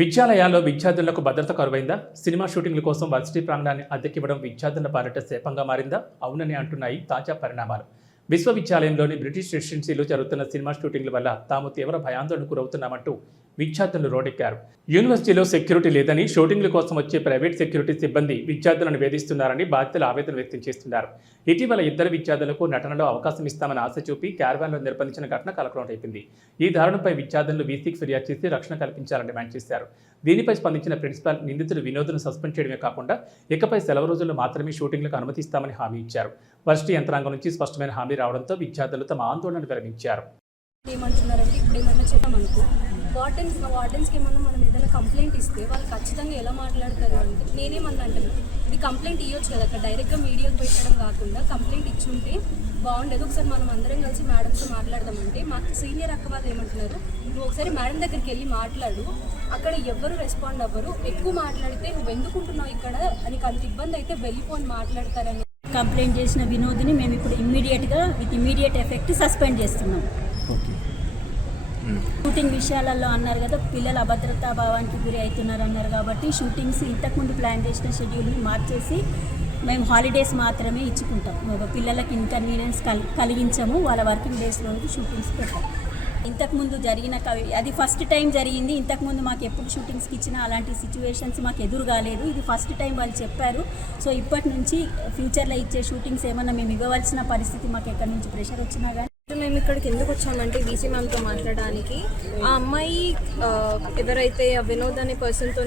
విద్యాలయాల్లో విద్యార్థులకు భద్రత కరువైందా? సినిమా షూటింగ్ల కోసం వర్సిటీ ప్రాంగణాన్ని అద్దెకివ్వడం విద్యార్థుల పాలిట శాపంగా మారిందా? అవునని అంటున్నాయి తాజా పరిణామాలు. విశ్వవిద్యాలయంలోని బ్రిటిష్ రెసిడెన్సీలో జరుగుతున్న సినిమా షూటింగ్ల వల్ల తాము తీవ్ర భయాందోళనకు గురవుతున్నామంటూ విద్యార్థులు రోడ్డెక్కారు. యూనివర్సిటీలో సెక్యూరిటీ లేదని, షూటింగ్ల కోసం వచ్చే ప్రైవేట్ సెక్యూరిటీ సిబ్బంది విద్యార్థులను వేధిస్తున్నారని బాధితులు ఆవేదన వ్యక్తం చేస్తున్నారు. ఇటీవల ఇద్దరు విద్యార్థులకు నటనలో అవకాశం ఇస్తామని ఆశ చూపి క్యారవాన్లో నిర్బంధించిన ఘటన కలకలం రేపింది. ఈ దారుణంపై విద్యార్థులు వీసీకి ఫిర్యాదు చేసి రక్షణ కల్పించాలని డిమాండ్ చేశారు. దీనిపై స్పందించిన ప్రిన్సిపాల్ నిందితుడు వినోద్ను సస్పెండ్ చేయడమే కాకుండా ఇకపై సెలవు రోజుల్లో మాత్రమే షూటింగ్లకు అనుమతిస్తామని హామీ ఇచ్చారు. వర్సిటీ యంత్రాంగం నుంచి స్పష్టమైన హామీ రావడంతో విద్యార్థులు తమ ఆందోళనను విరమించారు. ఏమంటున్నారంటే ఇప్పుడు ఏమన్నా చెప్పామనుకో వార్డెన్స్కి ఏమన్నా మనం ఏదైనా కంప్లైంట్ ఇస్తే వాళ్ళు ఖచ్చితంగా ఎలా మాట్లాడతారు అంటే నేనేమన్నా అంటాను, ఇది కంప్లైంట్ ఇవ్వచ్చు కదా, అక్కడ డైరెక్ట్గా మీడియాకు పెట్టడం కాకుండా కంప్లైంట్ ఇచ్చుంటే బాగుండేది. ఒకసారి మనం అందరం కలిసి మేడంతో మాట్లాడదామంటే మాకు సీనియర్ అక్క వాళ్ళు ఏమంటున్నారు, నువ్వు ఒకసారి మేడం దగ్గరికి వెళ్ళి మాట్లాడు, అక్కడ ఎవరు రెస్పాండ్ అవ్వరు, ఎక్కువ మాట్లాడితే నువ్వు ఎందుకుంటున్నావు ఇక్కడ నీకు అంత ఇబ్బంది అయితే వెళ్ళిపోని మాట్లాడతారని కంప్లైంట్ చేసిన వినోద్ని మేము ఇప్పుడు ఇమ్మీడియట్ ఎఫెక్ట్ సస్పెండ్ చేస్తున్నాం. షూటింగ్ విషయాలలో అన్నారు కదా, పిల్లల అభద్రతా భావానికి గురి అవుతున్నారు అన్నారు కాబట్టి షూటింగ్స్ ఇంతకుముందు ప్లాన్ చేసిన షెడ్యూల్ని మార్చేసి మేము హాలిడేస్ మాత్రమే ఇచ్చుకుంటాం. పిల్లలకి ఇన్కన్వీనియన్స్ కలిగించము, వాళ్ళ వర్కింగ్ డేస్లో షూటింగ్స్ పెట్టాం. ఇంతకుముందు జరిగిన అది ఫస్ట్ టైం జరిగింది. ఇంతకుముందు మాకు ఎప్పుడు షూటింగ్స్కి ఇచ్చినా అలాంటి సిచ్యువేషన్స్ మాకు ఎదురు కాలేదు. ఇది ఫస్ట్ టైం వాళ్ళు చెప్పారు. సో ఇప్పటి నుంచి ఫ్యూచర్లో ఇచ్చే షూటింగ్స్ ఏమన్నా మేము ఇవ్వవలసిన పరిస్థితి మాకు ఎక్కడి నుంచి ప్రెషర్ వచ్చినా కానీ మేము ఇక్కడికి ఎందుకు వచ్చామంటే వీసీ మ్యామ్తో మాట్లాడడానికి. ఆ అమ్మాయి ఎవరైతే వినోద్ అనే పర్సన్తో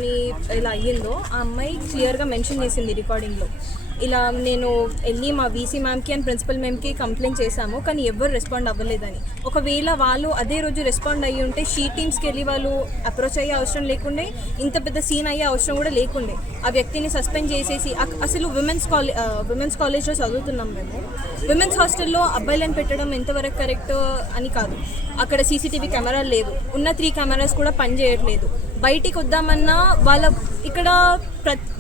ఇలా అయ్యిందో ఆ అమ్మాయి క్లియర్గా మెన్షన్ చేసింది రికార్డింగ్లో, ఇలా నేను వెళ్ళి మా వీసీ మ్యామ్కి అండ్ ప్రిన్సిపల్ మ్యామ్కి కంప్లైంట్ చేశాము కానీ ఎవరు రెస్పాండ్ అవ్వలేదని. ఒకవేళ వాళ్ళు అదే రోజు రెస్పాండ్ అయ్యి ఉంటే షీ టీమ్స్కి వెళ్ళి వాళ్ళు అప్రోచ్ అయ్యే అవసరం లేకుండే, ఇంత పెద్ద సీన్ అయ్యే అవసరం కూడా లేకుండే. ఆ వ్యక్తిని సస్పెండ్ చేసేసి అసలు విమెన్స్ కాలేజ్లో చదువుతున్నాం మేము. విమెన్స్ హాస్టల్లో అబ్బాయిలను పెట్టడం ఎంతవరకు కరెక్ట్ అని కాదు. అక్కడ సీసీటీవీ కెమెరాలు లేవు, ఉన్న 3 కెమెరాస్ కూడా పనిచేయట్లేదు. బయటికి వద్దామన్నా వాళ్ళ ఇక్కడ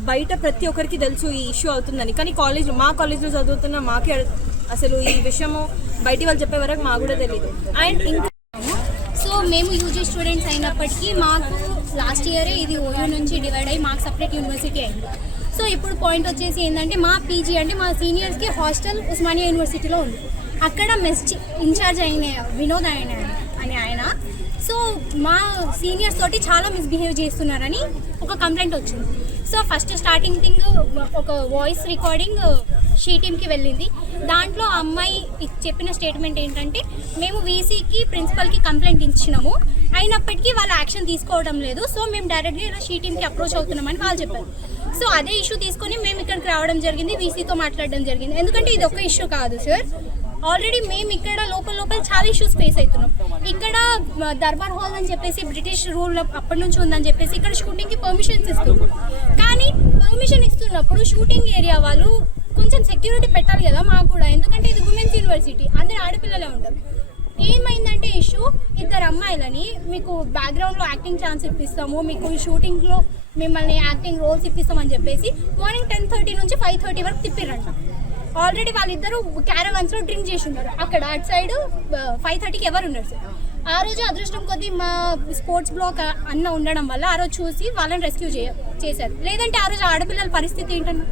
బయట ప్రతి ఒక్కరికి తెలుసు ఈ ఇష్యూ అవుతుందని, కానీ మా కాలేజ్లో చదువుతున్న మాకే అసలు ఈ విషయము బయటి వాళ్ళు చెప్పే వరకు మాకు కూడా తెలియదు. అండ్ ఇంకా సో మేము యూజీ స్టూడెంట్స్ అయినప్పటికీ మాకు లాస్ట్ ఇయరే ఇది ఓయూ నుంచి డివైడ్ అయ్యి మాకు సపరేట్ యూనివర్సిటీ అయింది. సో ఇప్పుడు పాయింట్ వచ్చేసి ఏంటంటే మా పీజీ అంటే మా సీనియర్స్కి హాస్టల్ ఉస్మానియా యూనివర్సిటీలో ఉంది. అక్కడ మెస్ ఇన్ఛార్జ్ అయిన వినోద్ అని ఆయన సో మా సీనియర్స్ తోటి చాలా మిస్బిహేవ్ చేస్తున్నారని ఒక కంప్లైంట్ వచ్చింది. సో ఫస్ట్ స్టార్టింగ్ థింగ్ ఒక వాయిస్ రికార్డింగ్ షీ టీమ్కి వెళ్ళింది. దాంట్లో ఆ అమ్మాయి చెప్పిన స్టేట్మెంట్ ఏంటంటే మేము వీసీకి ప్రిన్సిపల్కి కంప్లైంట్ ఇచ్చినాము, అయినప్పటికీ వాళ్ళు యాక్షన్ తీసుకోవడం లేదు, సో మేము డైరెక్ట్గా ఇలా షీ టీమ్కి అప్రోచ్ అవుతున్నామని వాళ్ళు చెప్పారు. సో అదే ఇష్యూ తీసుకొని మేము ఇక్కడికి రావడం జరిగింది, వీసీతో మాట్లాడడం జరిగింది. ఎందుకంటే ఇది ఒక ఇష్యూ కాదు సార్, ఆల్రెడీ మేము ఇక్కడ లోపల చాలా ఇష్యూస్ ఫేస్ అవుతున్నాం. ఇక్కడ దర్బార్ హాల్ అని చెప్పేసి బ్రిటిష్ రూల్ అప్పటి నుంచి ఉందని చెప్పేసి ఇక్కడ షూటింగ్కి పర్మిషన్స్ ఇస్తున్నారు. కానీ పర్మిషన్ ఇస్తున్నప్పుడు షూటింగ్ ఏరియా వాళ్ళు కొంచెం సెక్యూరిటీ పెట్టాలి కదా మాకు కూడా, ఎందుకంటే ఇది ఉమెన్స్ యూనివర్సిటీ, అందరు ఆడపిల్లలే ఉంటారు. ఏమైందంటే ఇష్యూ, 2 అమ్మాయిలని మీకు బ్యాక్గ్రౌండ్లో యాక్టింగ్ ఛాన్స్ ఇప్పిస్తాము, మీకు షూటింగ్లో మిమ్మల్ని యాక్టింగ్ రోల్స్ ఇప్పిస్తామని చెప్పేసి మార్నింగ్ 10:30 నుంచి 5:30 వరకు తిప్పిరంట. ఆల్రెడీ వాళ్ళిద్దరూ క్యారవాన్స్లో డ్రింక్ చేసి ఉన్నారు. అక్కడ అటు సైడ్ 5:30కి ఎవరు ఉన్నారు సార్. ఆ రోజు అదృష్టం కొద్దీ మా స్పోర్ట్స్ బ్లాక్ అన్న ఉండడం వల్ల ఆ రోజు చూసి వాళ్ళని రెస్క్యూ చేశారు. లేదంటే ఆ రోజు ఆడపిల్లల పరిస్థితి ఏంటన్నా.